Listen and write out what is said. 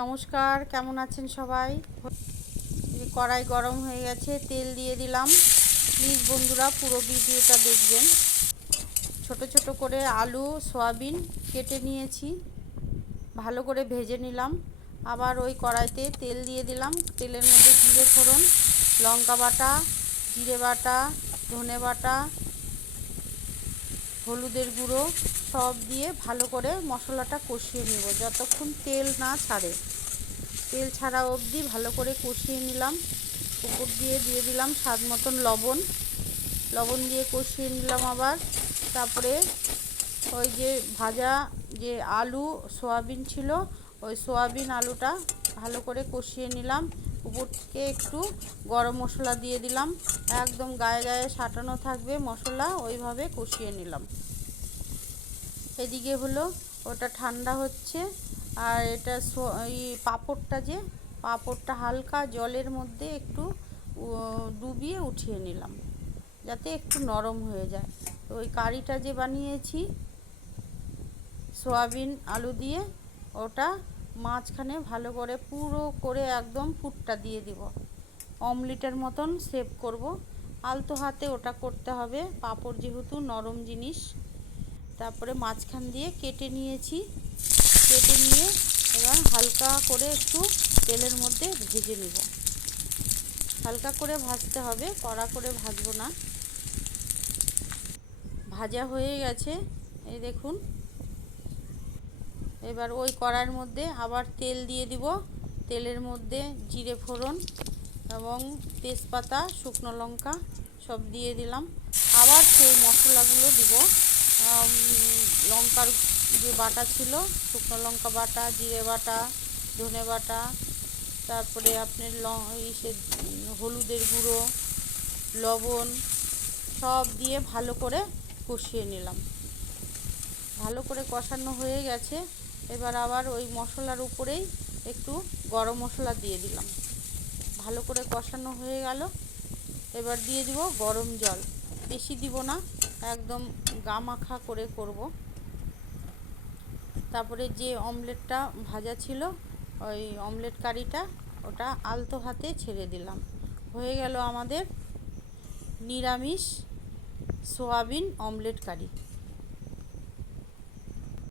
নমস্কার, কেমন আছেন সবাই? কড়াই গরম হয়ে গেছে, তেল দিয়ে দিলাম। প্লিজ বন্ধুরা, পুরো ভিডিওটা দেখবেন। ছোট ছোট করে আলু, সয়াবিন কেটে নিয়েছি। ভালো করে ভেজে নিলাম। আবার ওই কড়াইতে তেল দিয়ে দিলাম। তেলের মধ্যে জিরে ফোড়ন, লঙ্কা বাটা, জিরে বাটা, ধনে বাটা হলুদের গুঁড়ো সব দিয়ে ভালো করে মশলাটা কষিয়ে নেব। যতক্ষণ তেল না ছাড়ে। তেল ছাড়া অবধি ভালো করে কষিয়ে নিলাম। উপর দিয়ে দিয়ে দিলাম স্বাদ মতন লবণ। লবণ দিয়ে কষিয়ে নিলাম আবার। তারপরে ওই যে ভাজা যে আলু, সয়াবিন ছিল, ওই সয়াবিন আলুটা ভালো করে কষিয়ে নিলাম। উপর থেকে একটু গরম মশলা দিয়ে দিলাম। একদম গায়ে গায়ে সাঁটানো থাকবে মশলা, ওইভাবে কষিয়ে নিলাম। এদিকে হলো, ওটা ঠান্ডা হচ্ছে, আর এটা এই পাঁপড়টা যে, পাঁপড়টা হালকা জলের মধ্যে একটু ডুবিয়ে উঠিয়ে নিলাম, যাতে একটু নরম হয়ে যায়। ওই কারিটা যে বানিয়েছি, সয়াবিন, আলু দিয়ে, ওটা মাঝখানে ভালো করে পুরো করে একদম ফুটটা দিয়ে দিব। অমলেটের মতন সেভ করব। আলতো হাতে ওটা করতে হবে। পাঁপড় যেহেতু নরম জিনিস। তারপরে মাঝখান দিয়ে কেটে নিয়েছি। কেটে নিয়ে এবার হালকা করে একটু তেলের মধ্যে ভেজে নেব। হালকা করে ভাজতে হবে। কড়া করে ভাজবো না। ভাজা হয়ে গেছে। এই দেখুন। এবার ওই কড়ার মধ্যে আবার তেল দিয়ে দিব। তেলের মধ্যে জিরে ফোড়ন এবং তেজপাতা, শুকনো লঙ্কা সব দিয়ে দিলাম। আবার সেই মশলাগুলো দিব। লঙ্কার যে বাটা ছিল, শুকনো লঙ্কা বাটা, জিরে বাটা, ধনে বাটা, তারপরে আপনার ইসে হলুদের গুঁড়ো, লবণ সব দিয়ে ভালো করে কষিয়ে নিলাম। ভালো করে কষানো হয়ে গেছে। এবার আবার ওই মশলার উপরেই একটু গরম মশলা দিয়ে দিলাম। ভালো করে কষানো হয়ে গেল। এবার দিয়ে দিব গরম জল। বেশি দিব না, একদম গামাখা করে করব। তারপরে যে অমলেটটা ভাজা ছিল, ওই অমলেট কারিটা, ওটা আলতো হাতে ছেড়ে দিলাম। হয়ে গেল আমাদের নিরামিষ সোয়াবিন অমলেট কারি।